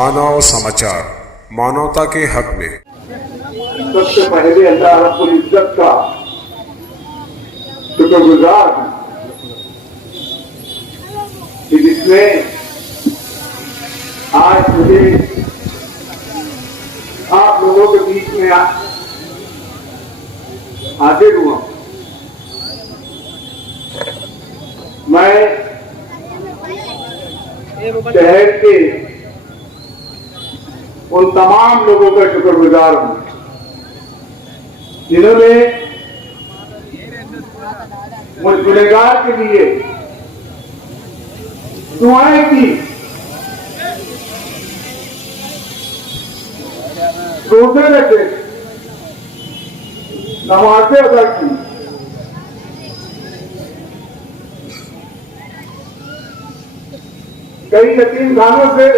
मानव समाचार, मानवता के हक में। सबसे पहले अल्लाह रब्बुल इज्जत का शुक्रगुजार हूं कि जिसने आज मुझे आप लोगों के बीच में हाजिर हुआ। मैं शहर के उन तमाम लोगों का शुक्रगुजार हूं जिन्होंने मुझ गुनहगार के लिए दुआएं की, रोजे रखे, नमाजें अदा की। कई यतीम खानों से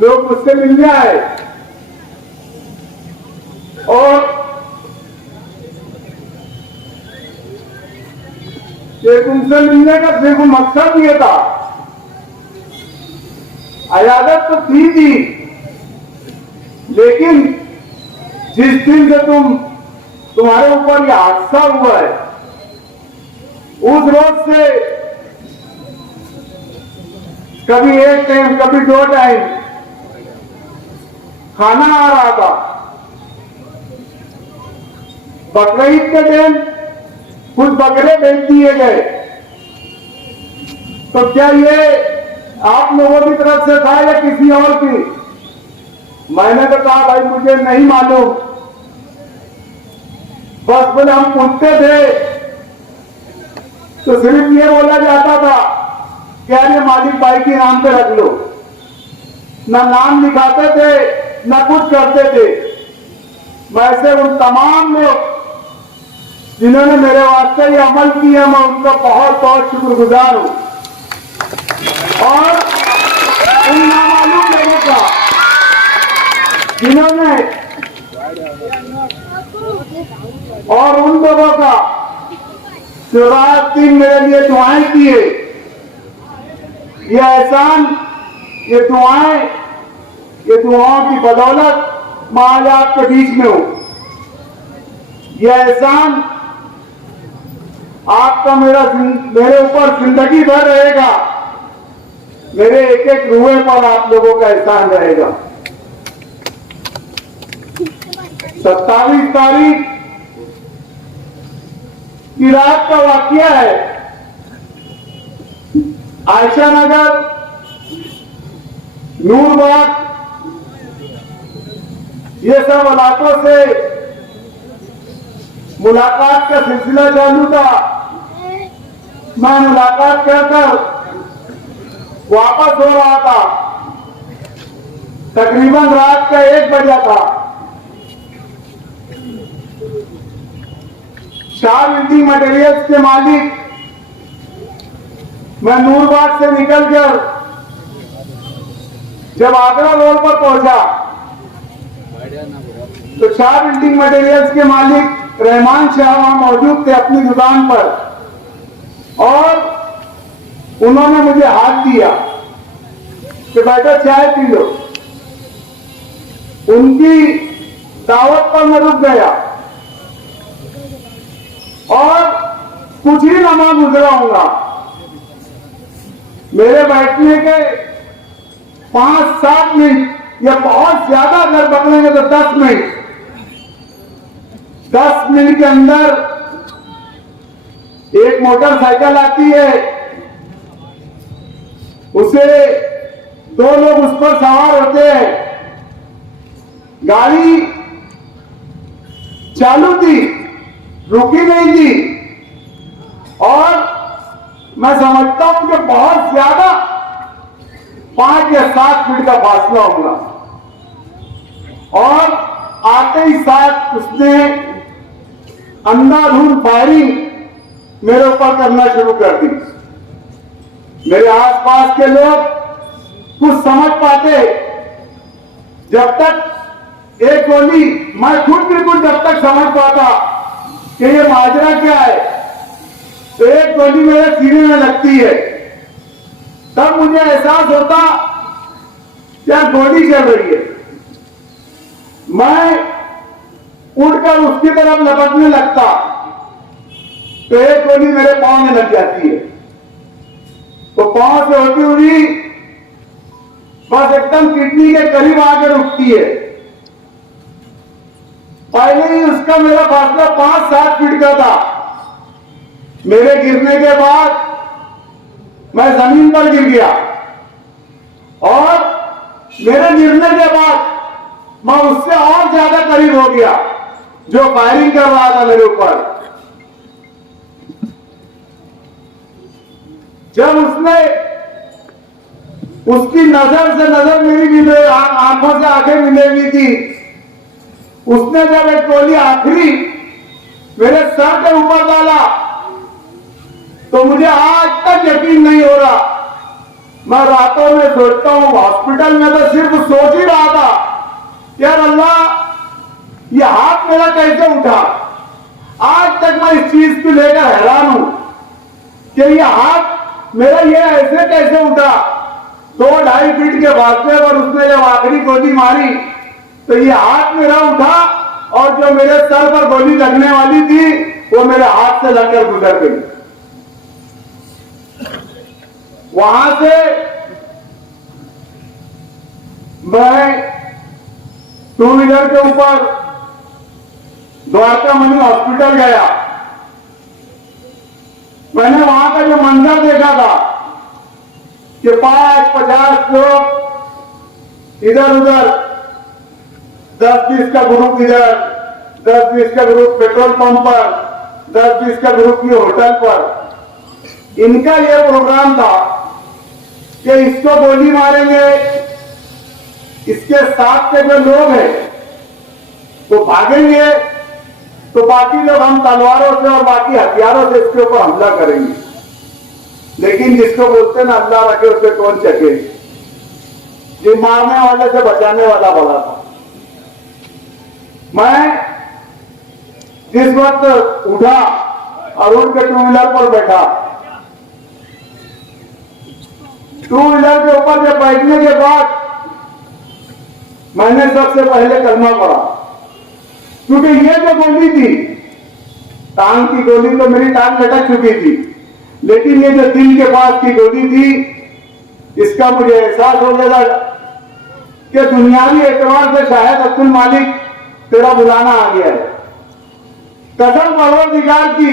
लोग मुझसे मिलने आए और उनसे मिलने का सिर्फ मकसद ये था, इजाजत तो थी, लेकिन जिस दिन से तुम्हारे ऊपर यह हादसा हुआ है, उस रोज से कभी एक टाइम कभी दो टाइम खाना आ रहा था। बकरीद के दिन कुछ बकरे बेच दिए गए। तो क्या ये आप लोगों की तरफ से था या किसी और की? मैंने तो कहा भाई मुझे नहीं मालूम, बस बोले हम पूछते थे तो सिर्फ ये बोला जाता था क्या ये मालिक भाई के नाम पे रख लो। ना नाम लिखाते थे ना कुछ करते थे। वैसे उन तमाम लोग जिन्होंने मेरे वास्ते ये अमल किया, मैं उनका बहुत बहुत शुक्रगुजार हूं। और उन नामालूम लोगों का जिन्होंने और उन लोगों का जो रात दिन मेरे लिए दुआएं किए, ये एहसान, ये दुआएं, ये दुआओं की बदौलत मैं आज आपके बीच में हूं। ये एहसान आपका मेरे ऊपर जिंदगी भर रहेगा। मेरे एक एक रुए पर आप लोगों का एहसान रहेगा। 27 तारीख की रात का वाकया है। आयशा नगर, नूरबाग, ये सब इलाकों से मुलाकात का सिलसिला चालू था। मैं मुलाकात कर वापस हो रहा था। तकरीबन रात का 1 बजा था। शाह बिल्डिंग मटेरियल्स के मालिक, मैं नूरबाग से निकलकर जब आगरा रोड पर पहुंचा तो शाह बिल्डिंग मटेरियल्स के मालिक रहमान शाह वहां मौजूद थे अपनी दुकान पर, और उन्होंने मुझे हाथ दिया कि बेटा चाय पी लो। उनकी दावत पर मैं रुक गया और कुछ ही लम्हा गुजराऊंगा। मेरे बैठने के 5-7 मिनट या बहुत ज्यादा अगर पकड़ेंगे तो 10 मिनट, 10 मिनट के अंदर एक मोटरसाइकिल आती है, उसे 2 लोग उस पर सवार होते हैं। गाड़ी चालू थी, रुकी नहीं थी, और मैं समझता हूं कि बहुत ज्यादा 5 या 7 फीट का फासला होगा, और आते ही साथ उसने अंधाधुंध फायरिंग मेरे ऊपर करना शुरू कर दी। मेरे आसपास के लोग कुछ समझ पाते जब तक एक गोली, मैं खुद बिल्कुल जब तक समझ पाता कि ये माजरा क्या है, तो एक गोली मेरे सीने में लगती है। तब मुझे एहसास होता क्या गोली चल रही है। मैं उड़कर उसकी तरफ लपकने लगता तो एक गोली मेरे पांव में लग जाती है, तो पांव से होती हुई बस एकदम किडनी के करीब आकर रुकती है। पहले ही उसका मेरा फासला 5-7 फीट का था। मेरे गिरने के बाद मैं जमीन पर गिर गया और मेरे गिरने के बाद मैं उससे और ज्यादा करीब हो गया जो फायरिंग कर रहा था मेरे ऊपर। जब उसने उसकी नजर से नजर मेरी मिले, आंखों से आंखें मिले हुई थी, उसने जब एक गोली आखिरी मेरे सर के ऊपर डाला तो मुझे आज तक यकीन नहीं हो रहा। मैं रातों में सोचता हूं, हॉस्पिटल में तो सिर्फ सोच ही रहा था, यार अल्लाह ये हाथ मेरा कैसे उठा। आज तक मैं इस चीज को लेकर हैरान हूं कि ये हाथ मेरा ये ऐसे कैसे उठा। 2-2.5 फीट के फासले पर उसने जब आखिरी गोली मारी तो ये हाथ मेरा उठा और जो मेरे सर पर गोली लगने वाली थी वो मेरे हाथ से लगकर गुजर गई। वहां से मैं 2 व्हीलर के ऊपर द्वारका मणि हॉस्पिटल गया। मैंने वहां का जो मंजर देखा था कि 5-50 लोग इधर उधर, 10-20 का ग्रुप इधर, 10-20 का ग्रुप पेट्रोल पंप पर, 10-20 का ग्रुप ये होटल पर। इनका यह प्रोग्राम था कि इसको गोली मारेंगे, इसके साथ के जो लोग हैं वो भागेंगे तो बाकी लोग हम तलवारों से और बाकी हथियारों से इसके ऊपर हमला करेंगे। लेकिन जिसको बोलते ना अल्लाह रखे उसे कौन चके, ये मारने वाले से बचाने वाला बड़ा था। मैं जिस वक्त उठा और उठ के 2 व्हीलर पर बैठा, 2 व्हीलर के ऊपर जब बैठने के बाद मैंने सबसे पहले कलमा पढ़ा, क्योंकि ये जो गोली थी, टांग की गोली तो मेरी टांग लटक चुकी थी, लेकिन ये जो दिल के पास की गोली थी, इसका मुझे एहसास हो गया कि दुनियावी एतबार से शायद अब्दुल मालिक तेरा बुलाना आ गया है। कसम परवरदिगार की,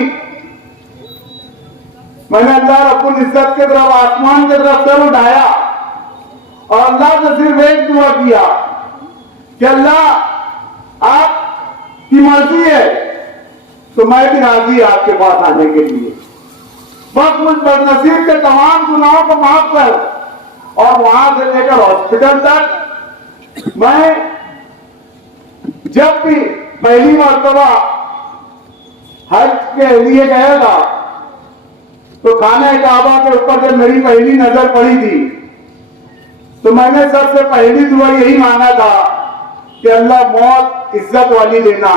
मैंने अल्लाह रब्बुल इज्जत के तरफ, आसमान की तरफ सर उठाया और अल्लाह से सिर्फ एक दुआ किया कि अल्लाह आपकी मर्जी है तो मैं भी राजी आपके पास आने के लिए। बस मुझ बदनसीब के तमाम गुनाहों को माफ कर। और वहां से लेकर हॉस्पिटल तक मैं जब भी पहली मर्तबा हज के लिए गया था तो खाना काबा के ऊपर जब मेरी पहली नजर पड़ी थी तो मैंने सबसे पहली दुआ यही मांगा था कि अल्लाह मौत इज्जत वाली देना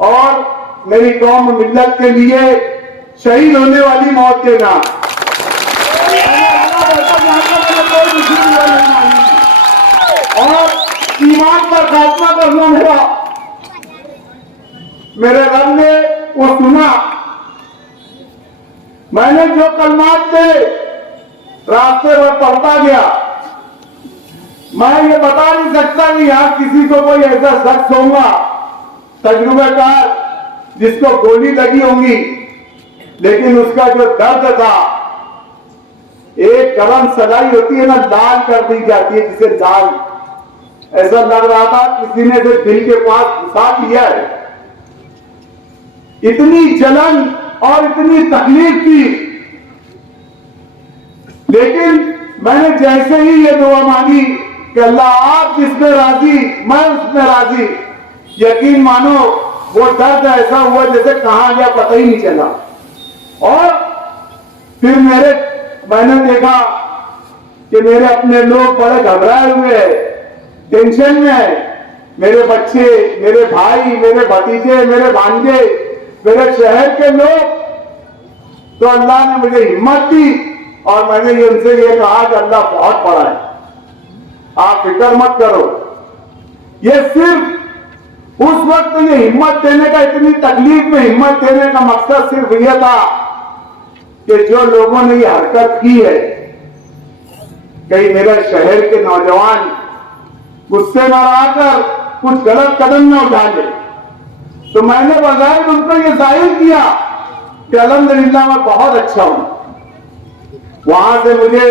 और मेरी कौम मिल्लत के लिए शहीद होने वाली मौत देना। और ईमान पर खात्मा करना मेरे रब ने वो सुना। मैंने जो कलमात थे रास्ते में पढ़ता गया। मैं ये बता नहीं सकता कि यहां किसी को कोई ऐसा शख्स होगा तजुर्बेकार जिसको गोली लगी होगी, लेकिन उसका जो दर्द था, एक गरम सलाई होती है ना, दाल कर दी जाती है जिसे दाल, ऐसा लग रहा था किसी ने से दिल के पास घुसा दिया है। इतनी जलन और इतनी तकलीफ थी, लेकिन मैंने जैसे ही ये दुआ मांगी कि अल्लाह आप जिसमें राजी मैं उसमें राजी, यकीन मानो वो दर्द ऐसा हुआ जैसे कहां गया पता ही नहीं चला। और फिर मैंने देखा कि मेरे अपने लोग बड़े घबराए हुए हैं, टेंशन में है। मेरे बच्चे, मेरे भाई, मेरे भतीजे, मेरे भांजे, मेरे शहर के लोग। तो अल्लाह ने मुझे हिम्मत दी और मैंने उनसे ये कहा कि अल्लाह बहुत बड़ा है, आप फिक्र मत करो। ये सिर्फ उस वक्त ये हिम्मत देने का, इतनी तकलीफ में हिम्मत देने का मकसद सिर्फ यह था कि जो लोगों ने ये हरकत की है, कहीं मेरे शहर के नौजवान गुस्से में आकर कुछ गलत कदम न उठा ले। तो मैंने बजाय उनको ये जाहिर किया कि अल्हम्दुलिल्लाह मैं बहुत अच्छा हूं। वहां से मुझे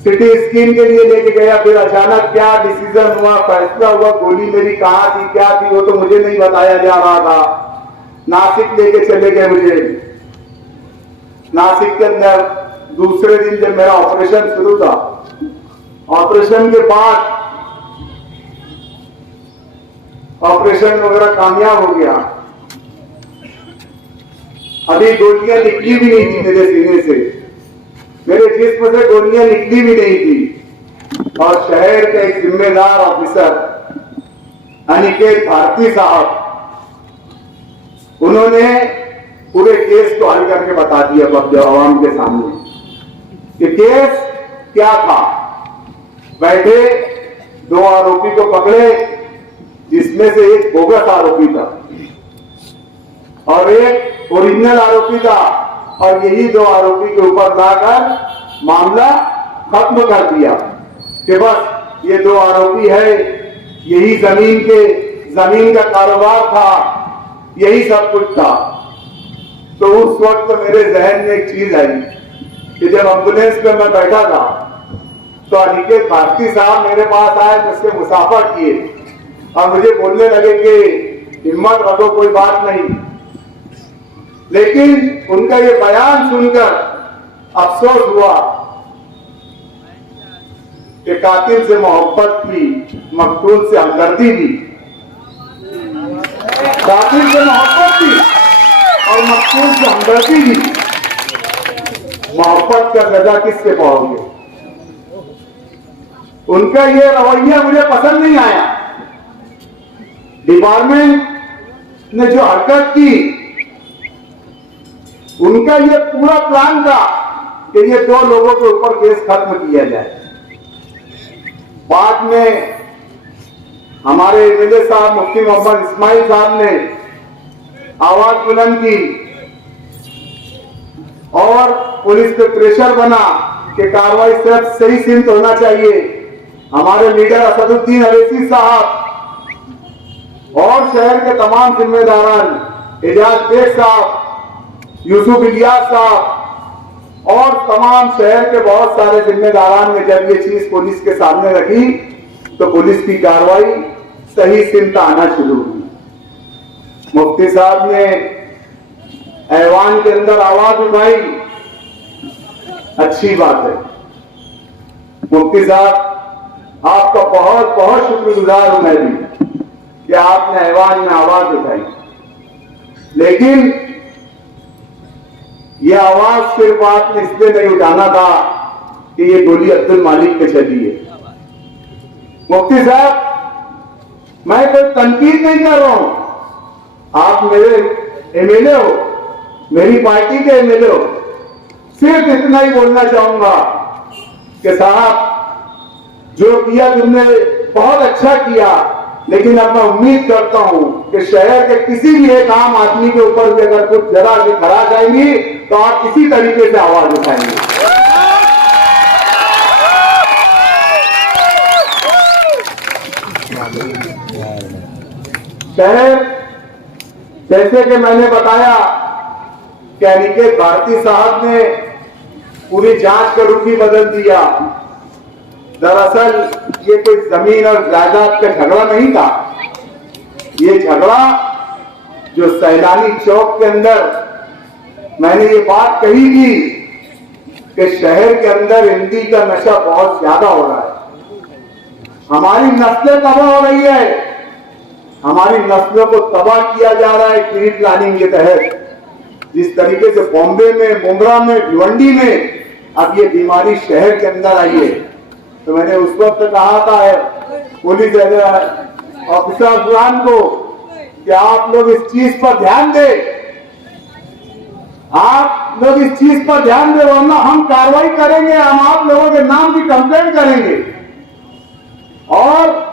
सिटी स्कैन के लिए लेके गया, फिर अचानक क्या डिसीजन हुआ, फैसला हुआ, गोली मेरी कहां थी क्या थी वो तो मुझे नहीं बताया जा रहा था। नासिक लेके चले गए मुझे। नासिक के अंदर दूसरे दिन जब मेरा ऑपरेशन शुरू था, ऑपरेशन के बाद ऑपरेशन वगैरह कामयाब हो गया। अभी गोलियां निकली भी नहीं थी मेरे सीने से, मेरे जिस्म से गोलियां निकली भी नहीं थी। और शहर के एक जिम्मेदार ऑफिसर अनिकेत भारती साहब, उन्होंने पूरे केस को हल करके बता दिया आवाम के सामने कि केस क्या था। बैठे 2 आरोपी को पकड़े, जिसमें से एक बोगस आरोपी था और एक ओरिजिनल आरोपी था, और यही 2 आरोपी के ऊपर लाकर मामला खत्म कर दिया कि बस ये 2 आरोपी है, यही जमीन का कारोबार था, यही सब कुछ था। तो उस वक्त मेरे जहन में एक चीज आई कि जब एम्बुलेंस में मैं बैठा था तो अनिकेत भारती साहब मेरे पास आए, मुझसे मुसाफा किए और मुझे बोलने लगे कि हिम्मत रखो, कोई बात नहीं। लेकिन उनका ये बयान सुनकर अफसोस हुआ कि कातिल से मोहब्बत भी, मकतूल से हमदर्दी भी, कातिल से मोहब्बत भी और मकतूल से हमदर्दी भी। मोहब्बत का सजा किससे पाओगे? उनका ये रवैया मुझे पसंद नहीं आया। डिपार्टमेंट ने जो हरकत की, उनका ये पूरा प्लान था कि ये 2 लोगों के ऊपर केस खत्म किया जाए। बाद में हमारे एमएलए साहब मुफ्ती मोहम्मद इस्माइल साहब ने आवाज बुलंद की और पुलिस पे प्रेशर बना कि कार्रवाई सिर्फ सही सिमत होना चाहिए। हमारे लीडर असदुद्दीन अवैसी साहब और शहर के तमाम जिम्मेदारान, एजाज बेग साहब, यूसुफ इलियास साहब और तमाम शहर के बहुत सारे जिम्मेदारान ने जब ये चीज पुलिस के सामने रखी तो पुलिस की कार्रवाई सही सिमत आना शुरू हुई। मुफ्ती साहब ने ऐवान के अंदर आवाज उठाई, अच्छी बात है। मुफ्ती साहब आपका बहुत बहुत शुक्रगुजार हूं मैं भी कि आपने ऐवान में आवाज उठाई। लेकिन यह आवाज सिर्फ आपने इसलिए नहीं उठाना था कि ये गोली अब्दुल मालिक पे चली है। मुफ्ती साहब, मैं कोई तनकीद नहीं कर रहा हूं, आप मेरे एमएलए हो, मेरी पार्टी के एमएलए हो। सिर्फ इतना ही बोलना चाहूंगा कि साहब जो किया तुमने बहुत अच्छा किया, लेकिन अब मैं उम्मीद करता हूं कि शहर के किसी भी एक आम आदमी के ऊपर भी अगर कुछ जरा भी खराज आएंगी तो आप इसी तरीके से आवाज उठाएंगे। शहर, जैसे कि मैंने बताया कि अनिकेत भारती साहब ने पूरी जांच का रुख ही बदल दिया। दरअसल ये कोई जमीन और जायदाद का झगड़ा नहीं था। ये झगड़ा जो सैलानी चौक के अंदर मैंने ये बात कही थी कि शहर के अंदर हिंदी का नशा बहुत ज्यादा हो रहा है, हमारी नस्लें तबाह हो रही है, हमारी नस्लों को तबाह किया जा रहा है प्री प्लानिंग के तहत। जिस तरीके से बॉम्बे में, मुंब्रा में, भिवंडी में अब ये बीमारी शहर के अंदर आई है, तो मैंने उस वक्त कहा था पुलिस ऑफिसर अफगान को कि आप लोग इस चीज पर ध्यान दें। आप लोग इस चीज पर ध्यान दे, वरना हम कार्रवाई करेंगे, हम आप लोगों के नाम की कंप्लेंट करेंगे। और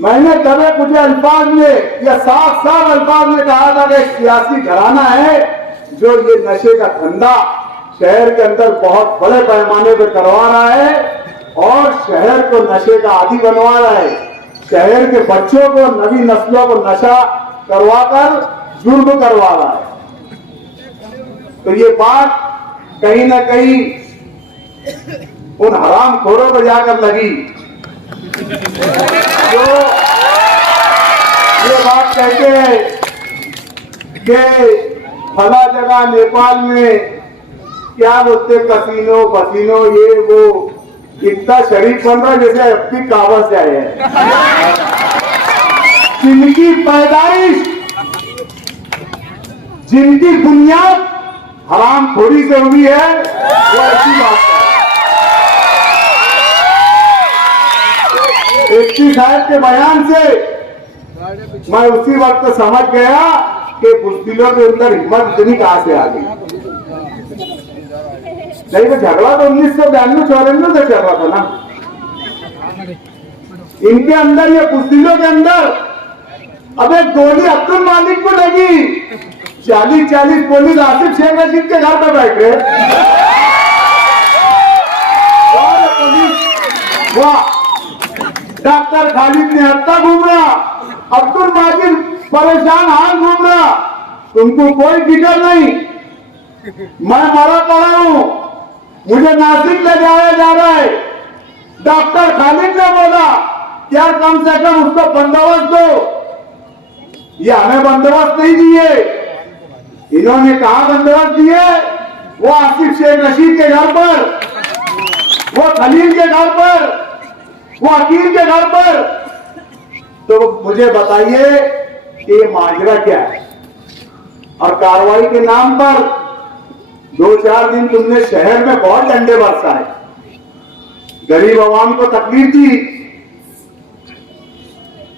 मैंने दबे कुछ अल्फाज में या साफ साफ अल्फाज में कहा था कि एक सियासी घराना है जो ये नशे का धंधा शहर के अंदर बहुत बड़े पैमाने पर करवा रहा है और शहर को नशे का आदी बनवा रहा है। शहर के बच्चों को, नवी नस्लों को नशा करवाकर जुर्म करवा रहा है। तो ये बात कहीं ना कहीं उन हरामखोरों को जाकर लगी जो ये बात कहते हैं कि फला जगह नेपाल में क्या बोलते कसीनो बसीनो ये वो, इतना शरीफ बन रहा है जैसे अपनी काबा से आए हैं। जिनकी पैदाइश, जिनकी बुनियाद हराम थोड़ी से हुई है, वो ऐसी बात है। एसपी साहब के बयान से मैं उसी वक्त समझ गया कि बुजदिलों के अंदर हिम्मत इतनी कहां से आ गई। नहीं तो झगड़ा तो 1992-94 से चल रहा था ना। इनके अंदर, ये बुजदिलों के अंदर अब एक गोली अब्दुल मालिक को लगी, 40-40 पुलिस आसिफ शेख रशीद के घर पर बैठे। वाह, डॉक्टर खालिद ने हत्या घूम रहा, अब्दुल माजिद परेशान हाल घूम रहा, तुमको कोई फिक्र नहीं, मैं मरा पड़ा हूं, मुझे नासिक ले जाया जा रहा है। डॉक्टर खालिद ने बोला क्या कम से कम उसको बंदोबस्त दो, ये हमें बंदोबस्त नहीं दिए। इन्होंने कहा बंदोबस्त दिए, वो आसिफ शेख रशीद के घर पर, वो खलील के घर पर, वो अकील के घर पर। तो मुझे बताइए ये माजरा क्या है? और कार्रवाई के नाम पर 2-4 दिन तुमने शहर में बहुत डंडे बरसाए, गरीब आवाम को तकलीफ दी,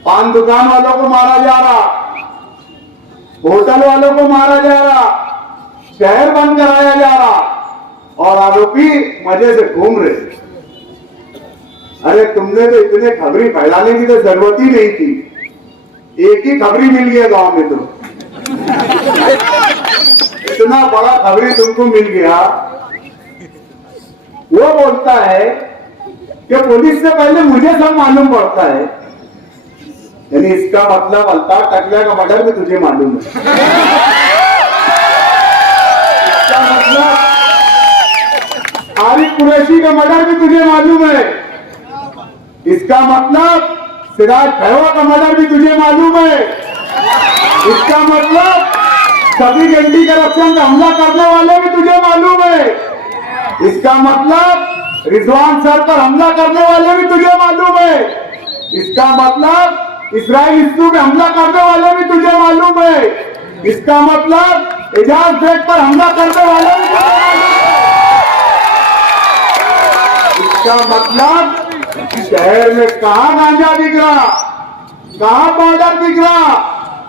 पान दुकान वालों को मारा जा रहा, होटल वालों को मारा जा रहा, शहर बंद कराया जा रहा और आरोपी मजे से घूम रहे। अरे तुमने तो इतने खबरी फैलाने की तो जरूरत ही नहीं थी, एक ही खबरी मिल गया गांव में। तो इतना बड़ा खबरी तुमको मिल गया। वो बोलता है कि पुलिस से पहले मुझे सब मालूम पड़ता है, यानी इसका मतलब अल्ताफ टकला का मर्डर भी तुझे मालूम है। इसका मतलब आरिफ कुरैशी का मर्डर भी तुझे मालूम है। इसका मतलब सिराज भैवा का मर्डर भी तुझे मालूम है। इसका मतलब सभी एंटी करप्शन का हमला करने वाले भी तुझे मालूम है। इसका मतलब रिजवान सर पर हमला करने वाले भी तुझे मालूम है। इसका मतलब इसराइल इस्सू पे हमला करने वाले भी तुझे मालूम है। इसका मतलब एजाज बेग पर हमला करने वाले भी तुझे मालूम है। इसका मतलब शहर में कहां गांजा बिक रहा, कहां पाउडर बिक रहा,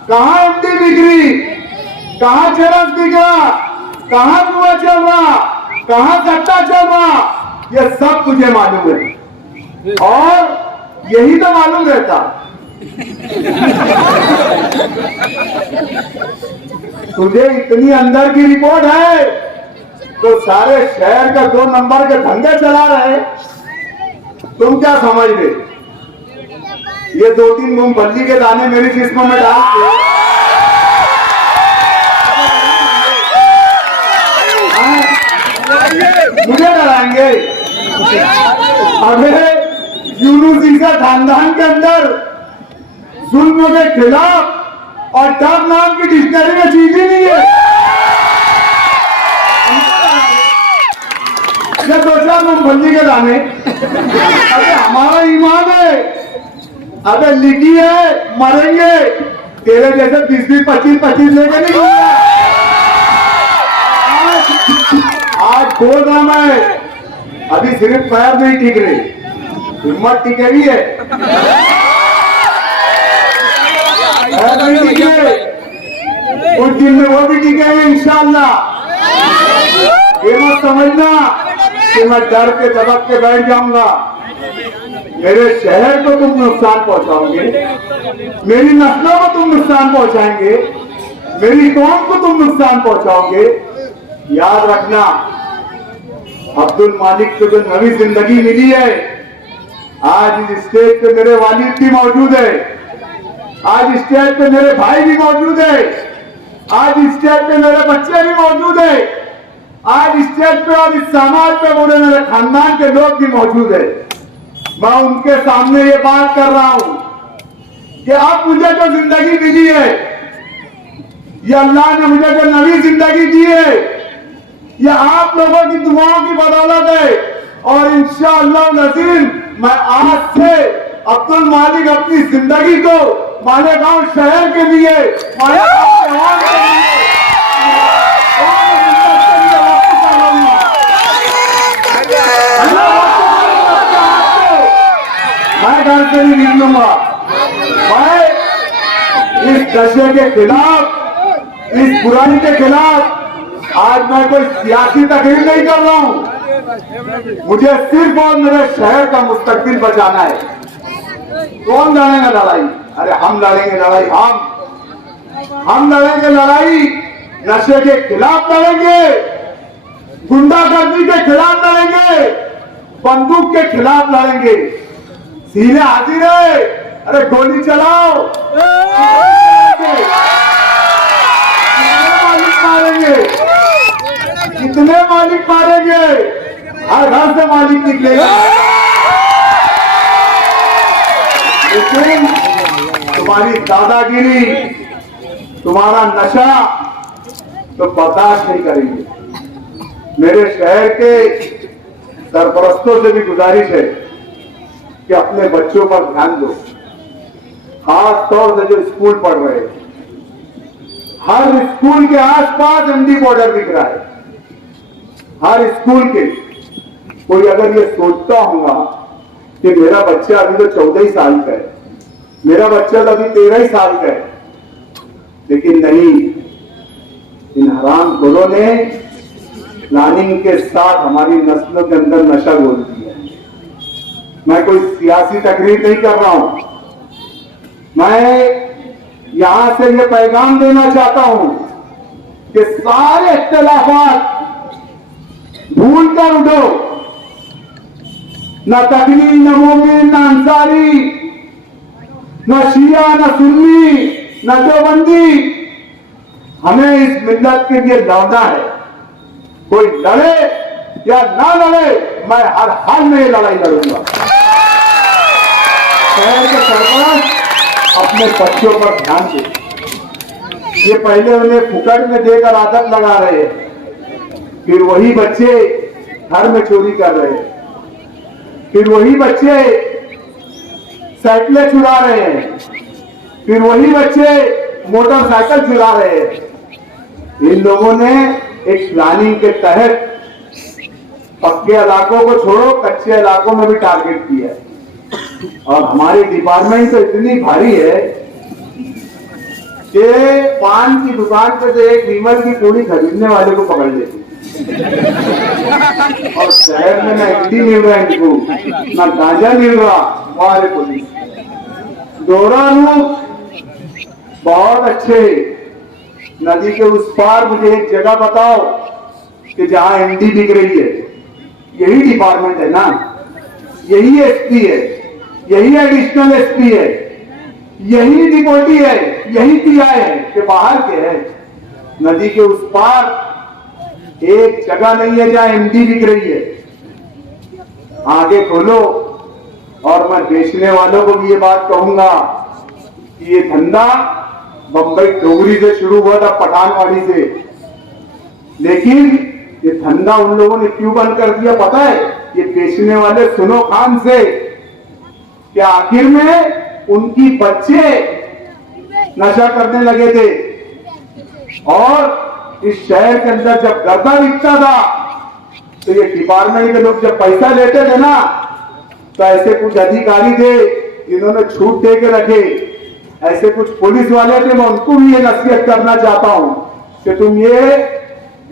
कहां एमडी बिक रही, कहां चरस बिक रहा, कहां कुआं चल रहा, कहां सट्टा चल रहा, यह सब तुझे मालूम है। और यही तो मालूम रहता। तुझे इतनी अंदर की रिपोर्ट है तो सारे शहर का 2 नंबर के धंधे चला रहे, तुम क्या समझ रहे? ये 2-3 मूंगफली के दाने मेरी जिस्म में डाल के मुझे डराएंगे? अबे यूनुस ईसा खानदान के अंदर जुल्म के खिलाफ और डर नाम की डिक्शनरी में चीज ही नहीं है। ये 2-4 मूंगफली के दाने, अबे हमारा ईमान है, अबे लिखी है मरेंगे, तेरे जैसे 20-20, 25-25 लेके नहीं घूमना। आज बोल रहा मैं, अभी सिर्फ पैर नहीं टिक रही, हिम्मत टिकेगी है। पैर नहीं टिके, कुछ दिन में वो भी टिकेंगे इंशाअल्लाह। ये मत समझना कि मैं डर के दबक के बैठ जाऊंगा। मेरे शहर को तुम नुकसान पहुंचाओगे, मेरी नस्लों को तुम नुकसान पहुंचाएंगे, मेरी कौम को तुम नुकसान पहुंचाओगे। याद रखना, अब्दुल मालिक को जो नई जिंदगी मिली है, आज इस स्टेज पे मेरे वालिद भी मौजूद है, आज स्टेज पे मेरे भाई भी मौजूद है, आज स्टेज पे मेरे बच्चे भी मौजूद है, आज स्टेज पे और इस समाज पे पूरे मेरे खानदान के लोग भी मौजूद है। मैं उनके सामने ये बात कर रहा हूं कि अब मुझे जो जिंदगी मिली है, ये अल्लाह ने मुझे जो नई जिंदगी दी है, ये आप लोगों की दुआओं की बदौलत है। और इंशाअल्लाह नज़ीम मैं आज से अब्दुल मालिक अपनी जिंदगी को मालेगांव शहर के लिए, मालेगांव शहर के लिए वापस आ जाऊंगा। मैं घर से नहीं निकलूंगा। मैं इस नशे के खिलाफ, इस बुराई के खिलाफ आज मैं कोई सियासी तकरीर नहीं कर रहा हूं। मुझे सिर्फ और मेरे शहर का मुस्तकबिल बचाना है। कौन लड़ेगा लड़ाई? अरे हम लड़ेंगे लड़ाई, हम लड़ेंगे लड़ाई, नशे के खिलाफ लड़ेंगे, गुंडागर्दी के खिलाफ लड़ेंगे, बंदूक के खिलाफ लड़ेंगे। सीने हाजिर है, अरे गोली चलाओ, मारेंगे, कितने मालिक मारेंगे, हर घर से मालिक निकलेगा। लेकिन तुम्हारी दादागिरी, तुम्हारा नशा तो बर्दाश्त नहीं करेंगे। मेरे शहर के सरपरस्तों से भी गुजारिश है कि अपने बच्चों पर ध्यान दो, खास तौर से जो स्कूल पढ़ रहे हैं। हर स्कूल के आसपास एमडी बॉर्डर दिख रहा है, हर स्कूल के। कोई अगर ये सोचता होगा कि मेरा बच्चा अभी तो 14 ही साल का है, मेरा बच्चा तो अभी 13 ही साल का है, लेकिन नहीं, इन हराम खोरों ने प्लानिंग के साथ हमारी नस्लों के अंदर नशा घोल दिया है। मैं कोई सियासी तकरीर नहीं कर रहा हूं, मैं यहां से ये पैगाम देना चाहता हूं कि सारे इख्तिलाफात भूल कर उठो। न तकलीफ, न मोमिन, न अंसारी, न शिया, न सुन्नी, न देवबंदी, हमें इस मिल्लत के लिए लड़ना है। कोई लड़े या ना लड़े, मैं हर हाल में ये लड़ाई लड़ूंगा। शहर के सरपंच अपने बच्चों पर ध्यान दे। ये पहले उन्हें फुकट में देकर आदत लगा रहे हैं, फिर वही बच्चे घर में चोरी कर रहे हैं, फिर वही बच्चे साइकिलें चुरा रहे हैं, फिर वही बच्चे मोटरसाइकिल चुरा रहे हैं। इन लोगों ने एक प्लानिंग के तहत पक्के इलाकों को छोड़ो, कच्चे इलाकों में भी टारगेट किया है। और हमारी डिपार्टमेंट तो इतनी भारी है कि पान की दुकान पे से एक नीमल की पूरी खरीदने वाले को पकड़ लेती। और शहर में ना इड्डी मिल रहा है इनको, ना गांजा मिल रहा। हमारे पुलिस दोरानू बहुत अच्छे। नदी के उस पार मुझे एक जगह बताओ कि जहां एमडी बिक रही है। यही डिपार्टमेंट है ना, यही एसपी है, यही एडिशनल एसपी है, यही डिपोटी है, यही पीआई है कि बाहर के है। नदी के उस पार एक जगह नहीं है जहां एमडी बिक रही है। आगे खोलो। और मैं बेचने वालों को भी ये बात कहूंगा कि ये धंधा बंबई डोगरी से शुरू हुआ था, पठानवाड़ी से, लेकिन ये धंधा उन लोगों ने क्यों बंद कर दिया पता है? ये बेचने वाले सुनो खान से कि आखिर में उनकी बच्चे नशा करने लगे थे। और इस शहर के अंदर जब गर्दा बिकता था तो ये डिपार्टमेंट के लोग जब पैसा लेते थे ना, तो ऐसे कुछ अधिकारी थे जिन्होंने छूट दे के रखे, ऐसे कुछ पुलिस वाले थे। मैं उनको भी ये नसीहत करना चाहता हूं कि तुम ये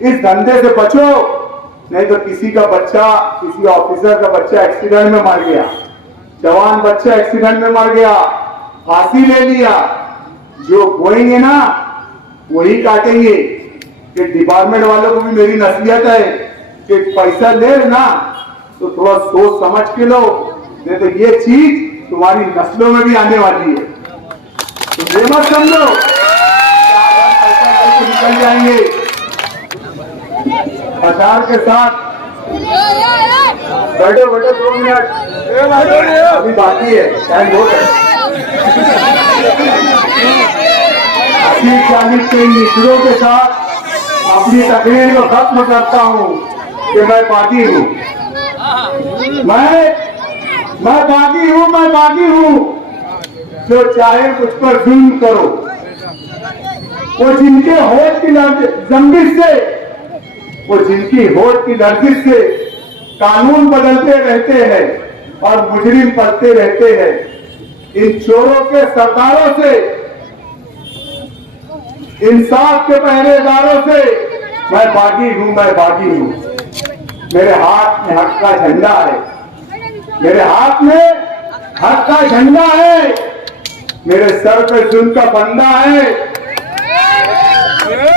इस धंधे से बचो, नहीं तो किसी का बच्चा, किसी ऑफिसर का बच्चा एक्सीडेंट में मर गया, जवान बच्चा एक्सीडेंट में मर गया, फांसी ले लिया, जो बोएंगे ना वही काटेंगे। कि डिपार्टमेंट वालों को भी मेरी नसीहत है कि पैसा ले ना तो थोड़ा सोच समझ के लो, नहीं तो ये चीज तुम्हारी नस्लों में भी आने वाली है। तो ये मत समझो पैसा लेके निकल जाएंगे। प्रचार के साथ बैठो बैठो 2 मिनट अभी बाकी है, टाइम बहुत है। 40 के मित्रों के साथ अपनी तकरीर को खत्म करता हूं कि मैं बागी हूं, मैं बागी हूं। जो चाहे मुझ पर जुल्म करो, वो जिनके होठ की जंबिश से, वो जिनकी होठ की लर्जिश से कानून बदलते रहते हैं और मुजरिम पलते रहते हैं, इन चोरों के सरदारों से, इंसाफ के पहरेदारों से मैं बागी हूं। मेरे हाथ में हक का झंडा है, मेरे हाथ में हक का झंडा है, मेरे सर पे जुल्म का फंदा है।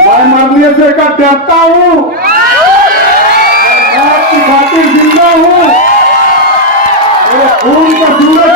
मैं मरने से का डरता हूं, मैं आपकी खातिर जिंदा हूं। मेरे खून का सूरज